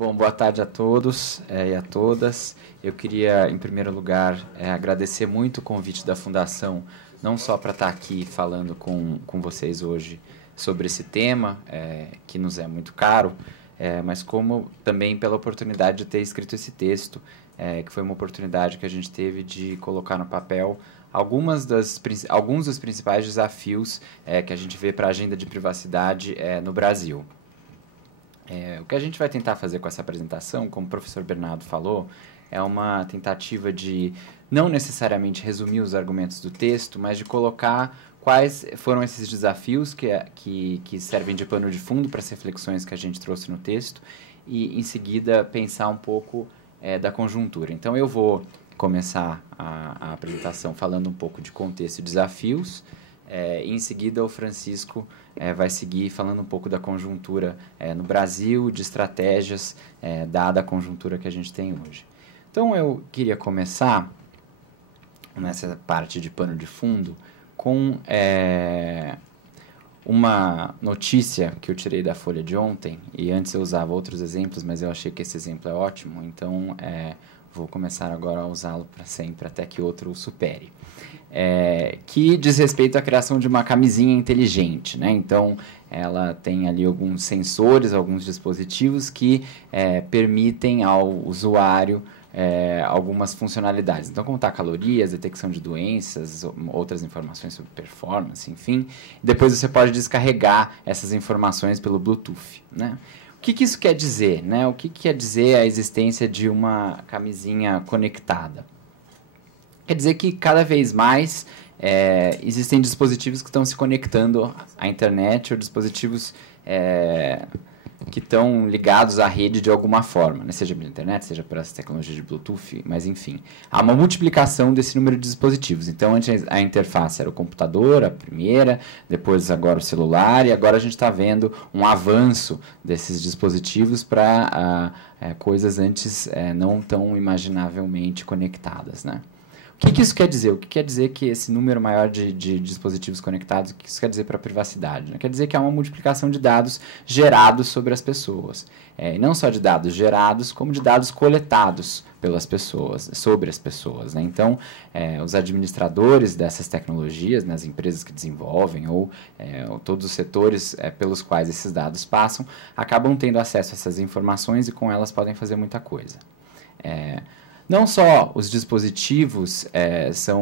Bom, boa tarde a todos e a todas. Eu queria, em primeiro lugar, agradecer muito o convite da Fundação, não só para estar aqui falando com vocês hoje sobre esse tema, que nos é muito caro, mas como também pela oportunidade de ter escrito esse texto, que foi uma oportunidade que a gente teve de colocar no papel alguns dos principais desafios que a gente vê para a agenda de privacidade no Brasil. O que a gente vai tentar fazer com essa apresentação, como o professor Bernardo falou, é uma tentativa de não necessariamente resumir os argumentos do texto, mas de colocar quais foram esses desafios que servem de pano de fundo para as reflexões que a gente trouxe no texto e, em seguida, pensar um pouco da conjuntura. Então, eu vou começar a apresentação falando um pouco de contexto e desafios, e, em seguida, o Francisco vai seguir falando um pouco da conjuntura no Brasil, de estratégias, dada a conjuntura que a gente tem hoje. Então, eu queria começar, nessa parte de pano de fundo, com uma notícia que eu tirei da Folha de ontem, e antes eu usava outros exemplos, mas eu achei que esse exemplo é ótimo, então vou começar agora a usá-lo para sempre, até que outro o supere. Que diz respeito à criação de uma camisinha inteligente, né? Então, ela tem ali alguns sensores, alguns dispositivos que permitem ao usuário algumas funcionalidades. Então, contar calorias, detecção de doenças, outras informações sobre performance, enfim. Depois você pode descarregar essas informações pelo Bluetooth, né? O que isso quer dizer, né? O que quer dizer a existência de uma camisinha conectada? Quer dizer que cada vez mais existem dispositivos que estão se conectando à internet ou dispositivos que estão ligados à rede de alguma forma, né? Seja pela internet, seja pelas tecnologias de Bluetooth, mas enfim. Há uma multiplicação desse número de dispositivos. Então, antes a interface era o computador, a primeira, depois agora o celular, e agora a gente está vendo um avanço desses dispositivos para coisas antes não tão imaginavelmente conectadas, né? O que isso quer dizer? O que quer dizer que esse número maior de dispositivos conectados, o que isso quer dizer para a privacidade? Né? Quer dizer que há uma multiplicação de dados gerados sobre as pessoas. E não só de dados gerados, como de dados coletados pelas pessoas, sobre as pessoas. Né? Então, os administradores dessas tecnologias, né, as empresas que desenvolvem ou todos os setores pelos quais esses dados passam, acabam tendo acesso a essas informações e com elas podem fazer muita coisa. Não só os dispositivos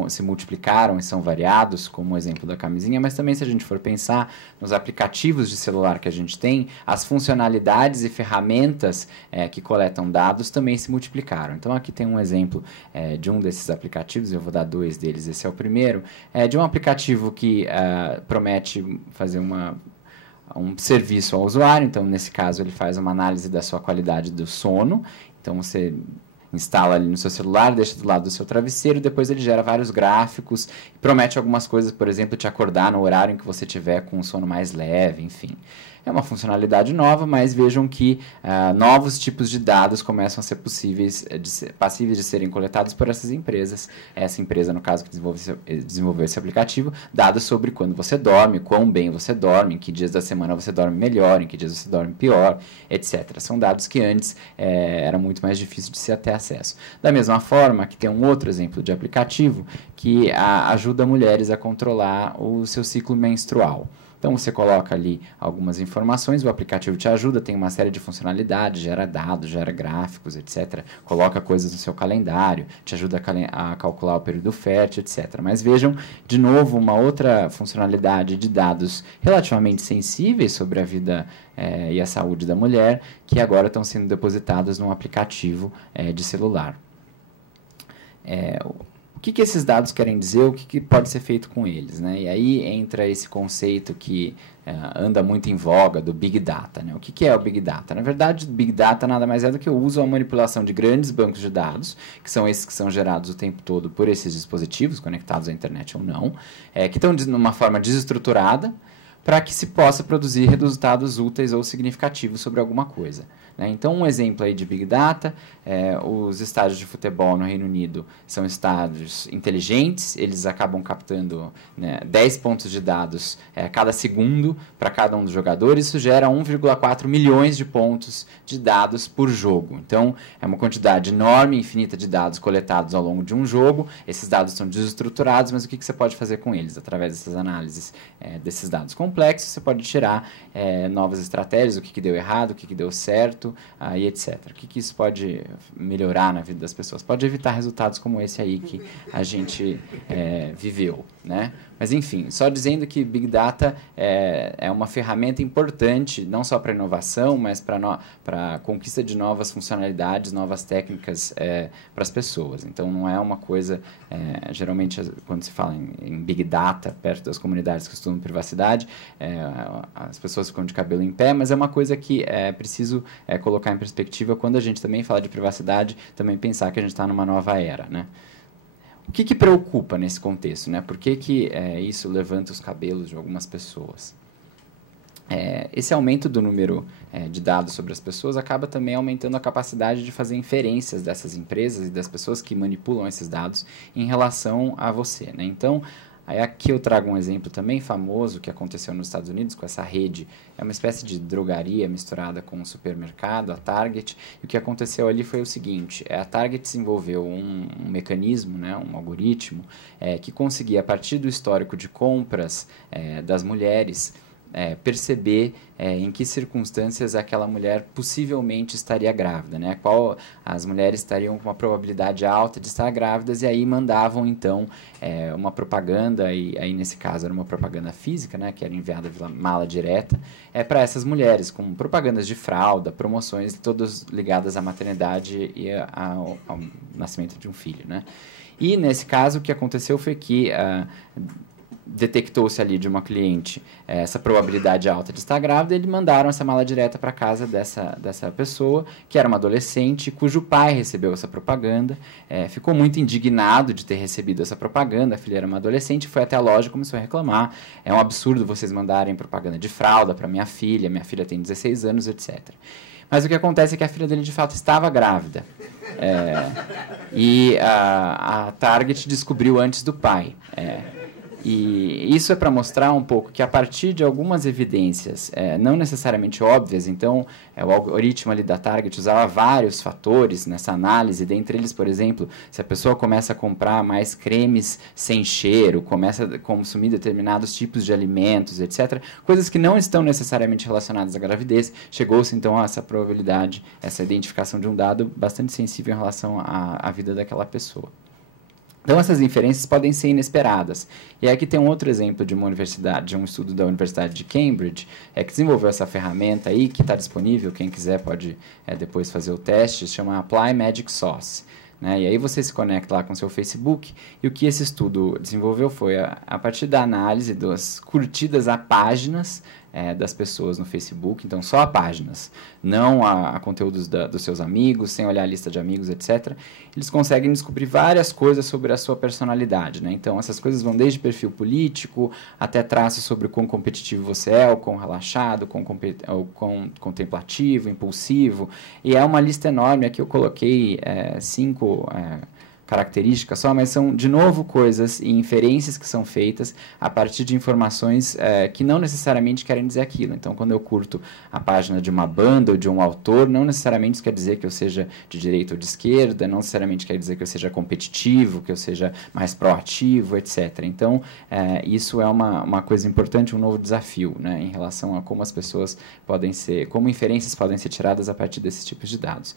se multiplicaram e são variados, como o exemplo da camisinha, mas também, se a gente for pensar nos aplicativos de celular que a gente tem, as funcionalidades e ferramentas que coletam dados também se multiplicaram. Então, aqui tem um exemplo de um desses aplicativos, eu vou dar dois deles, esse é o primeiro, de um aplicativo que promete fazer um serviço ao usuário. Então, nesse caso, ele faz uma análise da sua qualidade do sono. Então, você instala ali no seu celular, deixa do lado do seu travesseiro, depois ele gera vários gráficos, promete algumas coisas, por exemplo, te acordar no horário em que você tiver com um sono mais leve, enfim. É uma funcionalidade nova, mas vejam que novos tipos de dados começam a ser passíveis de serem coletados por essas empresas. Essa empresa, no caso, que desenvolveu esse aplicativo, dados sobre quando você dorme, quão bem você dorme, em que dias da semana você dorme melhor, em que dias você dorme pior, etc. São dados que antes era muito mais difícil de se ter acesso. Da mesma forma, que tem um outro exemplo de aplicativo que ajuda mulheres a controlar o seu ciclo menstrual. Então, você coloca ali algumas informações, o aplicativo te ajuda, tem uma série de funcionalidades, gera dados, gera gráficos, etc. Coloca coisas no seu calendário, te ajuda a calcular o período fértil, etc. Mas vejam, de novo, uma outra funcionalidade de dados relativamente sensíveis sobre a vida e a saúde da mulher, que agora estão sendo depositados num aplicativo de celular. O que esses dados querem dizer, o que pode ser feito com eles, né? E aí entra esse conceito que anda muito em voga do Big Data, né? O que é o Big Data? Na verdade, Big Data nada mais é do que o uso ou a manipulação de grandes bancos de dados, que são esses que são gerados o tempo todo por esses dispositivos, conectados à internet ou não, que estão de uma forma desestruturada, para que se possa produzir resultados úteis ou significativos sobre alguma coisa. né? Então, um exemplo aí de Big Data, os estádios de futebol no Reino Unido são estádios inteligentes, eles acabam captando, né, 10 pontos de dados a cada segundo para cada um dos jogadores, isso gera 1,4 milhões de pontos de dados por jogo. Então, é uma quantidade enorme, infinita de dados coletados ao longo de um jogo, esses dados são desestruturados, mas o que você pode fazer com eles? Através dessas análises desses dados complexos, você pode tirar novas estratégias, o que deu errado, o que deu certo, e etc. O que isso pode melhorar na vida das pessoas? Pode evitar resultados como esse aí que a gente viveu, né? Mas, enfim, só dizendo que Big Data é uma ferramenta importante, não só para inovação, mas para a conquista de novas funcionalidades, novas técnicas para as pessoas. Então, não é uma coisa, geralmente, quando se fala em Big Data, perto das comunidades que estudam privacidade, as pessoas ficam de cabelo em pé, mas é uma coisa que é preciso colocar em perspectiva quando a gente também fala de privacidade, também pensar que a gente está numa nova era, né? O que preocupa nesse contexto, né? Por que isso levanta os cabelos de algumas pessoas? Esse aumento do número de dados sobre as pessoas acaba também aumentando a capacidade de fazer inferências dessas empresas e das pessoas que manipulam esses dados em relação a você, né? Então, aí aqui eu trago um exemplo também famoso que aconteceu nos Estados Unidos com essa rede. É uma espécie de drogaria misturada com um supermercado, a Target. E o que aconteceu ali foi o seguinte, a Target desenvolveu um mecanismo, né, um algoritmo, que conseguia, a partir do histórico de compras das mulheres, perceber em que circunstâncias aquela mulher possivelmente estaria grávida, né? Qual as mulheres estariam com uma probabilidade alta de estar grávidas, e aí mandavam então uma propaganda, e aí nesse caso era uma propaganda física, né, que era enviada via mala direta, para essas mulheres, com propagandas de fralda, promoções todas ligadas à maternidade e ao nascimento de um filho, né? E nesse caso o que aconteceu foi que detectou-se ali de uma cliente essa probabilidade alta de estar grávida, e eles mandaram essa mala direta para casa dessa pessoa, que era uma adolescente, cujo pai recebeu essa propaganda, ficou muito indignado de ter recebido essa propaganda, a filha era uma adolescente, foi até a loja e começou a reclamar, é um absurdo vocês mandarem propaganda de fralda para minha filha tem 16 anos, etc. Mas o que acontece é que a filha dele, de fato, estava grávida. E a Target descobriu antes do pai. E isso é para mostrar um pouco que, a partir de algumas evidências não necessariamente óbvias, então o algoritmo ali da Target usava vários fatores nessa análise, dentre eles, por exemplo, se a pessoa começa a comprar mais cremes sem cheiro, começa a consumir determinados tipos de alimentos, etc., coisas que não estão necessariamente relacionadas à gravidez, chegou-se então a essa probabilidade, essa identificação de um dado bastante sensível em relação à vida daquela pessoa. Então, essas inferências podem ser inesperadas. E aqui tem um outro exemplo de uma universidade, de um estudo da Universidade de Cambridge, que desenvolveu essa ferramenta aí, que está disponível, quem quiser pode depois fazer o teste, se chama Apply Magic Sauce. Né? E aí você se conecta lá com o seu Facebook, e o que esse estudo desenvolveu foi, a partir da análise das curtidas a páginas das pessoas no Facebook, então só a páginas, não a conteúdos dos seus amigos, sem olhar a lista de amigos, etc., eles conseguem descobrir várias coisas sobre a sua personalidade, né? Então, essas coisas vão desde perfil político, até traços sobre o quão competitivo você é, o quão relaxado, o quão contemplativo, impulsivo, e é uma lista enorme. Aqui eu coloquei 5 características só, mas são, de novo, coisas e inferências que são feitas a partir de informações que não necessariamente querem dizer aquilo. Então, quando eu curto a página de uma banda ou de um autor, não necessariamente isso quer dizer que eu seja de direita ou de esquerda, não necessariamente quer dizer que eu seja competitivo, que eu seja mais proativo, etc. Então, isso é uma coisa importante, um novo desafio, né, em relação a como as pessoas podem ser, como inferências podem ser tiradas a partir desses tipos de dados.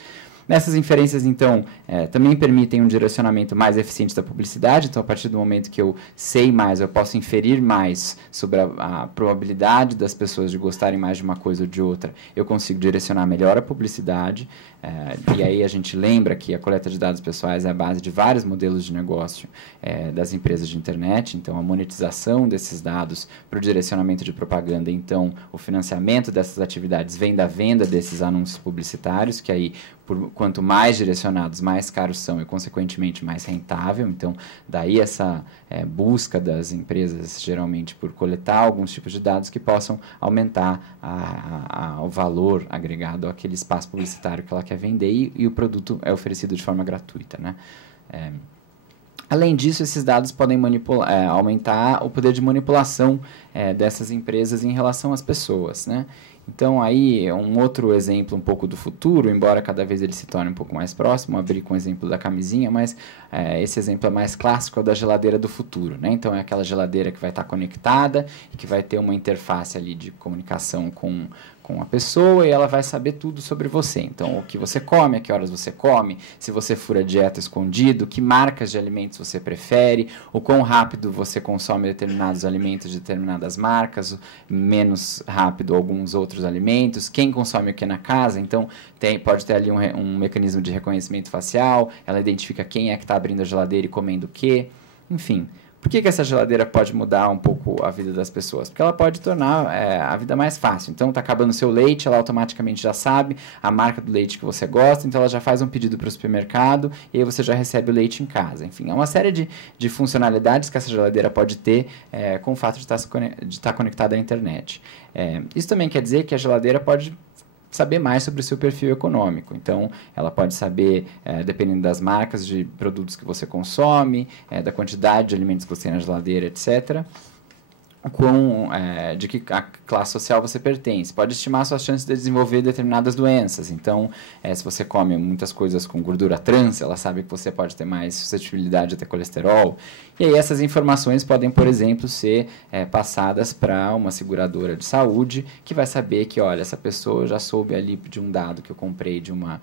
Essas inferências, então, também permitem um direcionamento mais eficiente da publicidade. Então, a partir do momento que eu sei mais, eu posso inferir mais sobre a probabilidade das pessoas de gostarem mais de uma coisa ou de outra, eu consigo direcionar melhor a publicidade. E aí a gente lembra que a coleta de dados pessoais é a base de vários modelos de negócio das empresas de internet. Então, a monetização desses dados para o direcionamento de propaganda. Então, o financiamento dessas atividades vem da venda desses anúncios publicitários, que aí, quanto mais direcionados, mais caros são e, consequentemente, mais rentável. Então, daí essa busca das empresas, geralmente, por coletar alguns tipos de dados que possam aumentar o valor agregado àquele espaço publicitário que ela quer vender e o produto é oferecido de forma gratuita, né? Além disso, esses dados podem aumentar o poder de manipulação dessas empresas em relação às pessoas, né? Então, aí, um outro exemplo um pouco do futuro, embora cada vez ele se torne um pouco mais próximo, abrir com o exemplo da camisinha, mas esse exemplo é mais clássico, é o da geladeira do futuro, né? Então, é aquela geladeira que vai estar conectada e que vai ter uma interface ali de comunicação com a pessoa e ela vai saber tudo sobre você. Então, o que você come, a que horas você come, se você fura dieta escondido, que marcas de alimentos você prefere, o quão rápido você consome determinados alimentos de determinadas marcas, menos rápido alguns outros alimentos, quem consome o que na casa. Então, pode ter ali um mecanismo de reconhecimento facial, ela identifica quem é que está abrindo a geladeira e comendo o quê, enfim. Por que essa geladeira pode mudar um pouco a vida das pessoas? Porque ela pode tornar a vida mais fácil. Então, está acabando o seu leite, ela automaticamente já sabe a marca do leite que você gosta, então ela já faz um pedido para o supermercado e aí você já recebe o leite em casa. Enfim, é uma série de funcionalidades que essa geladeira pode ter com o fato de estar conectada à internet. Isso também quer dizer que a geladeira pode saber mais sobre o seu perfil econômico. Então, ela pode saber, dependendo das marcas de produtos que você consome, da quantidade de alimentos que você tem na geladeira, etc., de que a classe social você pertence. Pode estimar suas chances de desenvolver determinadas doenças. Então, se você come muitas coisas com gordura trans, ela sabe que você pode ter mais suscetibilidade a ter colesterol. E aí essas informações podem, por exemplo, ser passadas para uma seguradora de saúde, que vai saber que, olha, essa pessoa já soube ali de um dado que eu comprei de uma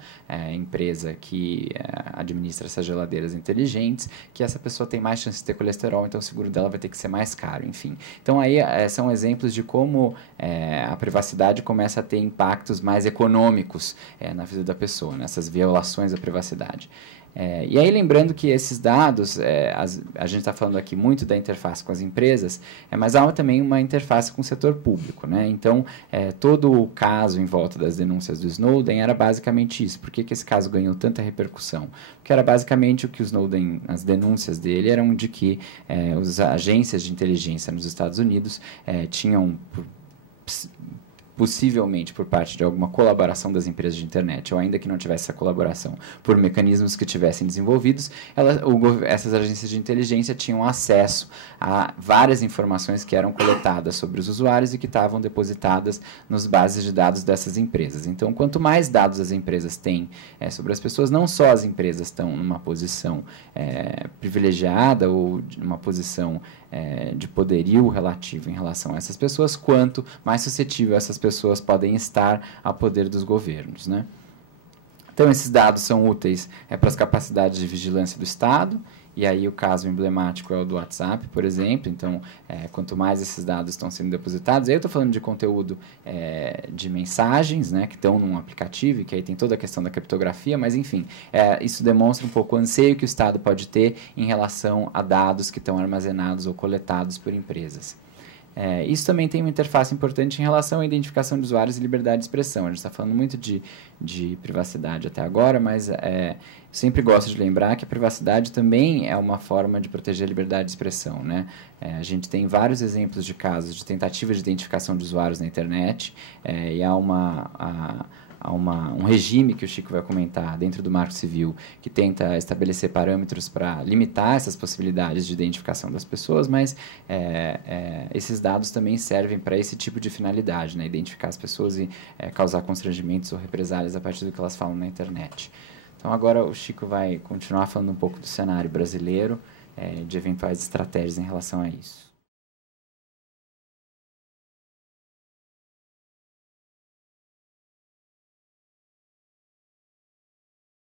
empresa que administra essas geladeiras inteligentes, que essa pessoa tem mais chance de ter colesterol, então o seguro dela vai ter que ser mais caro, enfim. Então, aí são exemplos de como a privacidade começa a ter impactos mais econômicos na vida da pessoa, nessas violações à privacidade. E aí, lembrando que esses dados, a gente está falando aqui muito da interface com as empresas, mas há também uma interface com o setor público, né? Então, todo o caso em volta das denúncias do Snowden era basicamente isso. Por que esse caso ganhou tanta repercussão? Porque era basicamente o que o Snowden, as denúncias dele eram de que as agências de inteligência nos Estados Unidos tinham possivelmente por parte de alguma colaboração das empresas de internet, ou ainda que não tivesse essa colaboração, por mecanismos que tivessem desenvolvidos, essas agências de inteligência tinham acesso a várias informações que eram coletadas sobre os usuários e que estavam depositadas nas bases de dados dessas empresas. Então, quanto mais dados as empresas têm sobre as pessoas, não só as empresas estão numa posição privilegiada ou numa posição de poderio relativo em relação a essas pessoas, quanto mais suscetível essas pessoas podem estar ao poder dos governos, né? Então, esses dados são úteis para as capacidades de vigilância do Estado, e aí o caso emblemático é o do WhatsApp, por exemplo. Então, quanto mais esses dados estão sendo depositados, aí eu estou falando de conteúdo de mensagens, né, que estão num aplicativo, e que aí tem toda a questão da criptografia, mas enfim, isso demonstra um pouco o anseio que o Estado pode ter em relação a dados que estão armazenados ou coletados por empresas. Isso também tem uma interface importante em relação à identificação de usuários e liberdade de expressão. A gente está falando muito de privacidade até agora, mas sempre gosto de lembrar que a privacidade também é uma forma de proteger a liberdade de expressão, né? A gente tem vários exemplos de casos de tentativa de identificação de usuários na internet, e há um regime que o Chico vai comentar dentro do Marco Civil que tenta estabelecer parâmetros para limitar essas possibilidades de identificação das pessoas, mas esses dados também servem para esse tipo de finalidade, né? Identificar as pessoas e causar constrangimentos ou represálias a partir do que elas falam na internet. Então, agora o Chico vai continuar falando um pouco do cenário brasileiro, de eventuais estratégias em relação a isso.